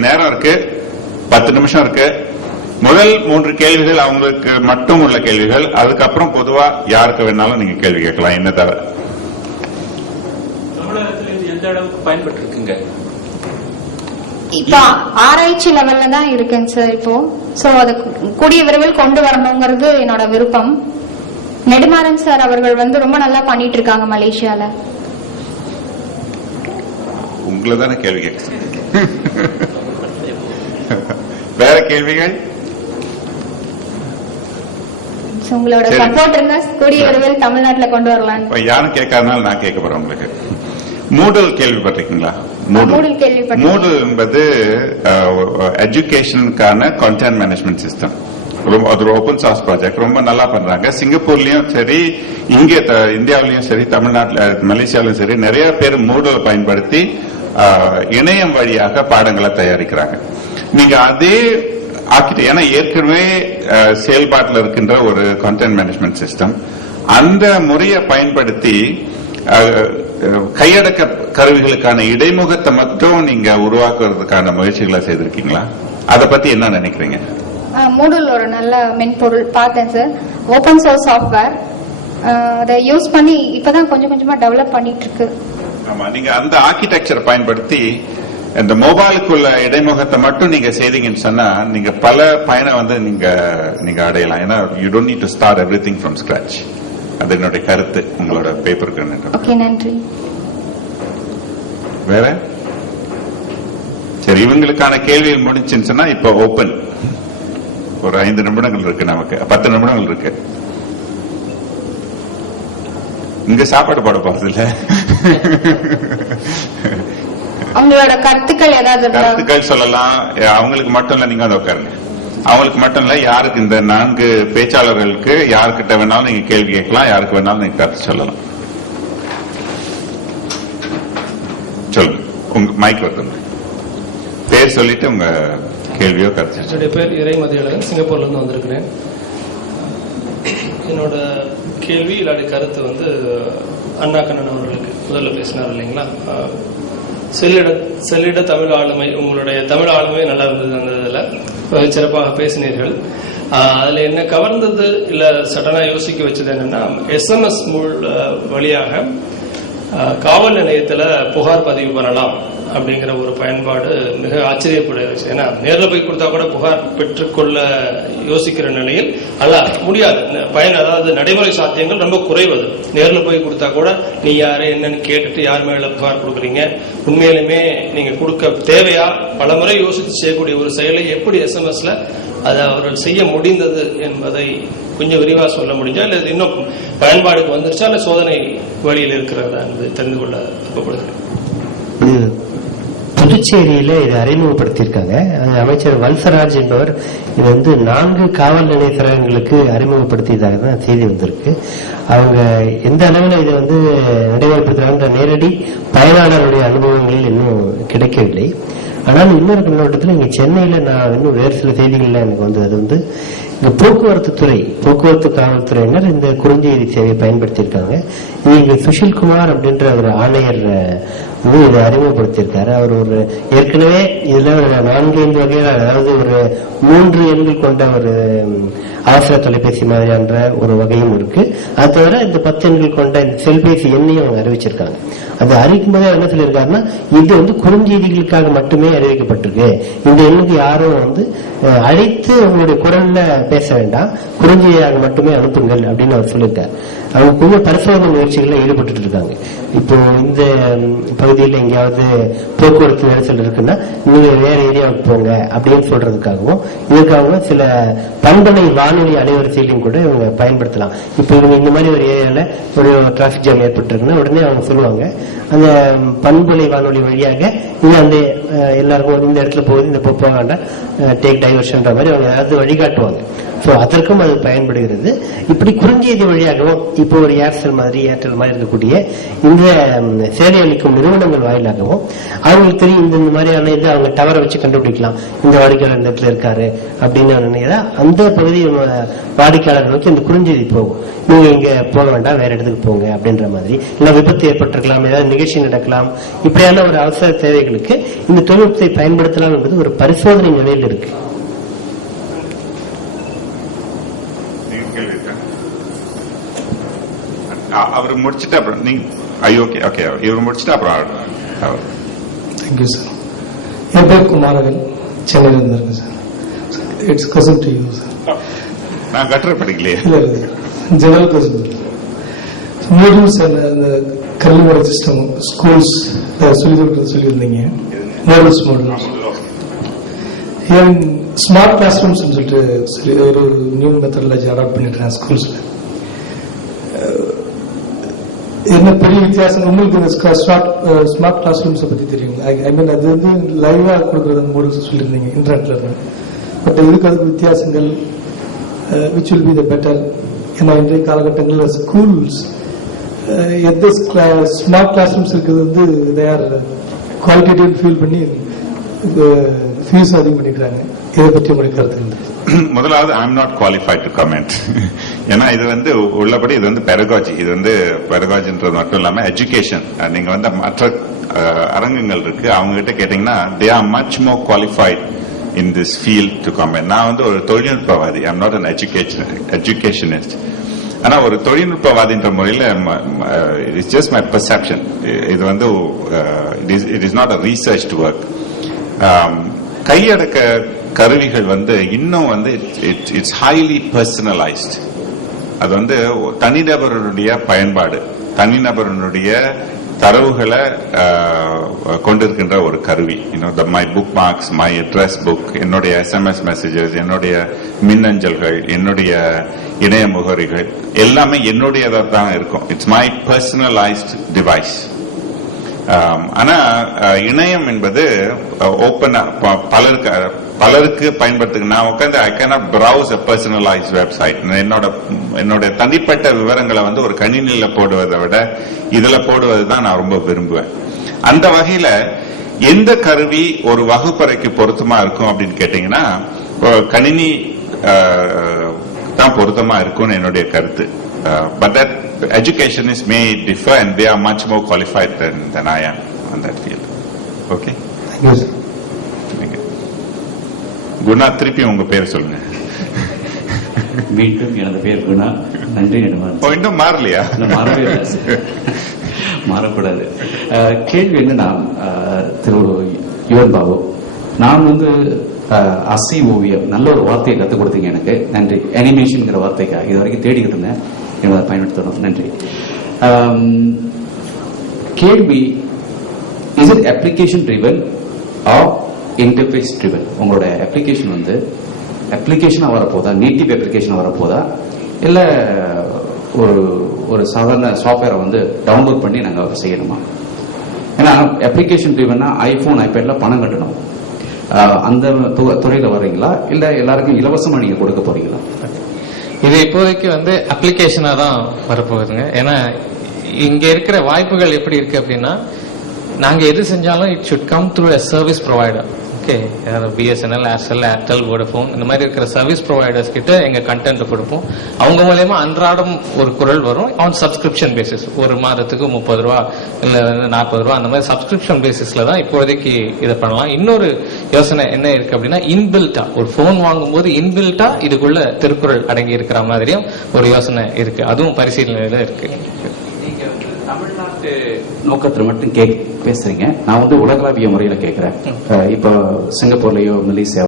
நேரம் இருக்கு, 10 நிமிஷம் இருக்கு. முதல் 3 கேள்விகள் அவங்களுக்கு மட்டும் உள்ள கேள்விகள். அதுக்கப்புறம் பொதுவா யாருக்கு வேணாலும் நீங்க கேள்வி கேட்கலாம். என்ன தவிர தமிழகத்தில் எந்த அளவுக்கு பயன்பட்டு இருக்குங்க? இப்ப ஆராய்ச்சி லெவல்ல தான் இருக்குங்க சார். இப்போ சோ அது கூடிய விரைவில் கொண்டு வரணுங்கிறது என்னோட விருப்பம். நெடுமாறன் சார் அவர்கள் ரொம்ப நல்லா பண்ணிட்டு இருக்காங்க மலேசியால. உங்களை தானே கேள்வி கேட்க. வேற கேள்விகள்? உங்களோட சப்போர்ட் இருந்தா கூடிய விரைவில் தமிழ்நாட்டுல கொண்டு வரலாம். யாரும் கேட்காதனால நான் கேட்க போறேன் உங்களுக்கு. மூடல் கேள்விப்பட்டிருக்கீங்களா? மூடல் என்பது எஜுகேஷனுக்கான கண்டென்ட் மேனேஜ்மெண்ட் சிஸ்டம். அது ஒரு ஓபன் சோர்ஸ் ப்ராஜெக்ட். ரொம்ப நல்லா பண்றாங்க. சிங்கப்பூர்லயும் சரி, இங்கே இந்தியாவிலயும் சரி, தமிழ்நாட்டில் மலேசியாவிலும் சரி, நிறைய பேர் மூடலை பயன்படுத்தி இணையம் வழியாக பாடங்களை தயாரிக்கிறாங்க. நீங்க அதே ஆக்கிட்டு, ஏன்னா ஏற்கனவே செயல்பாட்டில் இருக்கின்ற ஒரு கண்டென்ட் மேனேஜ்மெண்ட் சிஸ்டம், அந்த முறையை பயன்படுத்தி கையடக்க கருவிகளுக்கான இடைமுகத்தை மட்டும் நீங்க உருவாக்குறதுக்கான முயற்சிகளை செய்திருக்கீங்களா? அதை பத்தி என்ன நினைக்கிறீங்க? மூடல் ஒரு நல்ல மென்பொருள் பார்த்தேன் சார். ஓபன் சோர்ஸ் சாஃப்ட்வேர் அதை யூஸ் பண்ணி இப்பதான் கொஞ்சம் கொஞ்சமா டெவலப் பண்ணிட்டு இருக்கு. ஆமா, நீங்க அந்த ஆர்கிடெக்சரை பயன்படுத்தி இந்த மொபைலுக்குள்ள இடைமுகத்தை மட்டும் நீங்க செய்தீங்கன்னு சொன்னா நீங்க பல பயனை நீங்க அடையலாம். ஏன்னா you don't need to start everything from scratch. அது என்னுடைய கருத்து உங்களோட பேப்பருக்கு. ஓகே, நன்றி. வேற? சரி, இவங்களுக்கான கேள்விகள் முடிச்சுன்னு சொன்னா இப்ப ஓபன். ஒரு 5 நிமிடங்கள் இருக்கு, நமக்கு 10 நிமிடங்கள் இருக்கு. இங்க சாப்பாடு போட போறது இல்ல. அவங்களோட கருத்துக்கள் சொல்லலாம். அவங்களுக்கு மட்டும் இல்ல, நீங்க வந்து உட்காருங்க. அவங்களுக்கு மட்டும் இல்ல, யாருக்கு இந்த 4 பேச்சாளர்களுக்கு யாருக்கிட்ட வேணாலும் நீங்க கேள்வி கேட்கலாம், யாருக்கு வேணாலும் நீங்க கருத்து சொல்லலாம். சொல்லுங்க, உங்க மைக் வருதுங்க. பேர் சொல்லிட்டு உங்க கேள்வியோ கருத்து. என்னுடைய பேர் இறைமதியழகன், சிங்கப்பூர்ல இருந்து வந்திருக்கிறேன். என்னோட கேள்வி இல்லாத கருத்து அண்ணா கண்ணன் அவர்களுக்கு முதல்ல பேசினார் இல்லைங்களா, செல்லிட தமிழ் ஆளுமை, உங்களுடைய தமிழ் ஆளுமை நல்லா இருந்தது. அந்த இதில் சிறப்பாக பேசினீர்கள். அதுல என்ன கவர்ந்தது இல்ல சடனா யோசிக்க வச்சது என்னன்னா, SMS வழியாக காவல் நிலையத்துல புகார் பதிவு பண்ணலாம் அப்படிங்கிற ஒரு பயன்பாடு மிக ஆச்சரியப்படுற விஷயம். ஏன்னா நேரில் போய் கொடுத்தா கூட புகார் பெற்றுக்கொள்ள யோசிக்கிற நிலையில் அல்ல முடியாது. அதாவது நடைமுறை சாத்தியங்கள் ரொம்ப குறைவது. நேரில் போய் கொடுத்தா கூட நீ யாரு என்னன்னு கேட்டுட்டு யார் மேல புகார் கொடுக்குறீங்க, உண்மையிலுமே நீங்க கொடுக்க தேவையா, பல முறை யோசித்து செய்யக்கூடிய ஒரு செயலை எப்படி SMSல அதை அவர்கள் செய்ய முடிந்தது என்பதை கொஞ்சம் விரிவாக சொல்ல முடிஞ்சா, இல்ல இன்னும் பயன்பாடுக்கு வந்துருச்சா, இல்ல சோதனை வழியில் இருக்கிறதா என்பதை தெரிந்து கொள்ள விருப்பப்படுகிறேன். புதுச்சேரியில இதை அறிமுகப்படுத்தியிருக்காங்க. அமைச்சர் வல்சராஜ் என்பவர் இது 4 காவல் நிலைய சரகங்களுக்கு அறிமுகப்படுத்தியதாக தான் செய்தி வந்திருக்கு. அவங்க எந்த அளவில் இதை நடைமுறைப்படுத்துறாங்க நேரடி பயனாளருடைய அனுபவங்களில் இன்னும் கிடைக்கவில்லை. ஆனால் இன்னொரு கண்ணோட்டத்தில் இங்க சென்னையில நான் இன்னும் வேறு சில செய்திகள்ல எனக்கு அது இந்த போக்குவரத்து காவல்துறையினர் இந்த குறுஞ்செய்தி சேவையை பயன்படுத்தியிருக்காங்க. இங்க சுஷில்குமார் அப்படின்ற ஒரு ஆணையர் இதை அறிமுகப்படுத்தியிருக்காரு. அவர் ஒரு ஏற்கனவே இதுல 4-5 வகையான, அதாவது ஒரு 3 எண்கள் கொண்ட ஒரு அவசர தொலைபேசி மாதிரியான ஒரு வகையும் இருக்கு. அது தவிர இந்த 10 எண்கள் கொண்ட இந்த செல்பேசி எண்ணையும் அவங்க அறிவிச்சிருக்காங்க. அது அறிவிக்கும் போதே என்ன சொல்லியிருக்காருன்னா, இது குறுஞ்செய்திகளுக்காக மட்டுமே அறிவிக்கப்பட்டிருக்கு. இந்த எண்ணுக்கு யாரும் அழைத்து உங்களுடைய குரல்ல பேச வேண்டாம், குறுஞ்செய்தியாக மட்டுமே அனுப்புங்கள் அப்படின்னு அவர் சொல்லியிருக்காரு. அவங்க கொஞ்சம் பரிசோதனை முயற்சிகள்ல ஈடுபட்டு இருக்காங்க. இப்போ இந்த பகுதியில் எங்கேயாவது போக்குவரத்து நெரிசல் இருக்குன்னா நீங்க வேற ஏரியாவுக்கு போங்க அப்படின்னு சொல்றதுக்காகவும், இதுக்காகவும் சில பண்பலை வானொலி அலைவரிசையிலையும் கூட இவங்க பயன்படுத்தலாம். இப்போ இவங்க இந்த மாதிரி ஒரு ஏரியால ஒரு டிராபிக் ஜாம் ஏற்பட்டிருக்குன்னா உடனே அவங்க சொல்லுவாங்க, அந்த பண்பலை வானொலி வழியாக இது அந்த எல்லாருக்கும் இந்த இடத்துல போகுது, இந்த போக வேண்டாம், டேக் டைவர்ஷன் மாதிரி அவங்க ஏதாவது வழிகாட்டுவாங்க. அதற்கும் அது பயன்படுகிறது. இப்படி குறுஞ்செய்தி வழியாகவும் இப்போ ஒரு ஏர்செல் மாதிரி ஏர்டெல் மாதிரி இருக்கக்கூடிய இந்த சேவை அளிக்கும் நிறுவனங்கள் வாயிலாகவும் அவங்களுக்கு தெரியும் இந்த மாதிரியான இது அவங்க டவரை வச்சு கண்டுபிடிக்கலாம், இந்த வாடிக்கையாளர் இந்த இடத்துல இருக்காரு அப்படின்னு நினைக்கிறா அந்த பகுதி வாடிக்கையாளர் நோக்கி அந்த குறுஞ்செய்தி போகும். நீங்க இங்க போக வேண்டாம், வேற இடத்துக்கு போங்க அப்படின்ற மாதிரி. இல்ல விபத்து ஏற்பட்டிருக்கலாம், ஏதாவது நிகழ்ச்சி நடக்கலாம், இப்படியான ஒரு அவசர தேவைகளுக்கு இந்த தொழில்நுட்பத்தை பயன்படுத்தலாம் என்பது ஒரு பரிசோதனை நிலையில் இருக்கு. அவர் முடிச்சுட்டு அப்புறம் நீங்க ஓகே இவர் முடிச்சுட்டு அப்புறம். Thank you sir. என் பேர் குமாரகன், சென்னையில் இருந்திருக்கேன் sir. It's question to you sir. நான் கட்டுரை படிக்கலையே. இல்லை ஜெனரல் கொஸ்டின். மாடியூல்ஸ் அந்த கல்விமுறை சிஸ்டம் ஸ்கூல்ஸ் சொல்லியிருந்தீங்க. மாடியூல்ஸ் ஏன் ஸ்மார்ட் கிளாஸ் ரூம்ஸ் சொல்லிட்டு ஒரு நியூ மெத்தடாலஜி அடாப்ட் பண்ணிருக்கேன் ஸ்கூல்ஸ்ல. என்ன பெரிய வித்தியாசம் உங்களுக்கு இந்த ஸ்மார்ட் கிளாஸ் ரூம்ஸை பத்தி தெரியுங்களா? ஐ மீன் அது வந்து லைவா கொடுக்கறது மாடல்ஸ் சொல்லியிருந்தீங்க இன்டர்நெட்ல இருந்து. பட் இதுக்கு அதுக்கு வித்தியாசங்கள் which will be the better? ஏன்னா இன்றைய காலகட்டங்களில் ஸ்கூல்ஸ் எந்த ஸ்மார்ட் கிளாஸ் ரூம்ஸ் இருக்கிறது வந்து தே ஆர் குவாலிட்டேட்டிவ் ஃபீல் பண்ணி ஃபீஸ் அதிகம் பண்ணிக்கிறாங்க. இதை பற்றி உங்களுக்கு கருத்து? முதலாவது ஐ am not qualified to comment. ஏன்னா இது வந்து உள்ளபடி இது வந்து பெடகாஜி, இது வந்து பெடகாஜின்றது மட்டும் இல்லாம எஜுகேஷன். நீங்க வந்து மற்ற அரங்கங்கள் இருக்கு, அவங்க கிட்ட கேட்டீங்கன்னா they are much more qualified in this field to comment. நான் வந்து ஒரு தொழில்நுட்பவாதி, I am not an educationist. ஆனா ஒரு தொழில்நுட்பவாதின்ற முறையில் இட்ஸ் ஜஸ்ட் மை பெர்செப்ஷன். இது வந்து it is not a researched work. கையடக்க கருவிகள் வந்து இன்னும் வந்து இட்ஸ் ஹைலி பர்சனலைஸ்ட். அது வந்து தனிநபருடைய பயன்பாடு, தனிநபருடைய தரவுகளை கொண்டிருக்கின்ற ஒரு கருவி. My bookmarks, my address book, என்னுடைய SMS மெசேஜஸ், என்னுடைய மின்னஞ்சல்கள், என்னுடைய இணைய முகவரிகள் எல்லாமே என்னுடையதாக தான் இருக்கும். It's my personalised device. ஆனா இணையம் என்பது ஓப்பனா பலருக்கு பயன்படுத்துங்க. நான் உட்காந்து I cannot browse a personalise website. என்னோட தனிப்பட்ட விவரங்களை வந்து ஒரு கணினியில போடுவதை விட இதுல போடுவது தான் நான் ரொம்ப விரும்புவேன். அந்த வகையில எந்த கருவி ஒரு வகுப்பறைக்கு பொருத்தமா இருக்கும் அப்படின்னு கேட்டீங்கன்னா கணினி தான் பொருத்தமா இருக்கும்னு என்னுடைய கருத்து. But that education is may differ and they are much more qualified than I am on that field. Okay? Thank you, sir. Guna, திருப்பி உங்க பேர் சொல்லுங்க. மீண்டும் எனது பேர் குணா. நன்றி. இன்னும் மாறலையா? மாறவே இல்லை, மாறக்கூடாது. கேள்வி என்னன்னா, திரு யுவன் பாபு, நான் வந்து அசி ஓவியம் நல்ல ஒரு வார்த்தையை கற்றுக் கொடுத்தீங்க எனக்கு. நன்றி. அனிமேஷன்ங்கிற வார்த்தைக்காக இது வரைக்கும் தேடிக்கிட்டு இருந்தேன், என்னோட பயன்படுத்தணும். நன்றி. கேள்வி, is it application driven or interface driven? உங்களோட அப்ளிகேஷன் வந்து அப்ளிகேஷனா வரப்போதா, நேட்டிவ் அப்ளிகேஷனா வரப்போதா, இல்ல ஒரு சாதாரண சாஃப்ட்வேரை வந்து டவுன்லோட் பண்ணி நாங்கள் செய்யணுமா? ஏன்னா அப்ளிகேஷன் ட்ரிவன்னா ஐபோன், ஐபேட்ல பணம் கட்டணும். அந்த துறையில வர்றீங்களா, இல்ல எல்லாருக்கும் இலவசமா நீங்க கொடுக்க போறீங்களா? இது இப்போதைக்கு வந்து அப்ளிகேஷனா தான் வரப்போகுதுங்க. ஏன்னா இங்க இருக்கிற வாய்ப்புகள் எப்படி இருக்கு அப்படின்னா, நாங்க எது செஞ்சாலும் it should come through a service provider. Okay, BSNL, Aircel, Airtel, Vodafone இந்த மாதிரி இருக்கிற சர்வீஸ் ப்ரொவைடர்ஸ் கிட்ட எங்க கண்டென்ட் கொடுப்போம். அவங்க மூலயமா அன்றாடம் ஒரு குரல் வரும் ஆன் சப்ஸ்கிரிப்ஷன் பேசிஸ். ஒரு மாதத்துக்கு 30 ரூபா இல்ல 40 ரூபா அந்த மாதிரி சப்ஸ்கிரிப்ஷன் பேசிஸ்ல தான் இப்போதைக்கு இதை பண்ணலாம். இன்னொரு யோசனை என்ன இருக்கு அப்படின்னா, இன்பில்ட்டா ஒரு போன் வாங்கும்போது இன்பில்ட்டா இதுக்குள்ள திருக்குறள் அடங்கி இருக்கிற மாதிரியும் ஒரு யோசனை இருக்கு. அதுவும் பரிசீலனையில இருக்கு. தமிழ்நாட்டு நோக்கத்தில் மட்டும் பேசுறீங்க. நான் வந்து உலகளாவிய முறையில கேட்கிறேன். இப்போ சிங்கப்பூர்லயோ, மலேசியா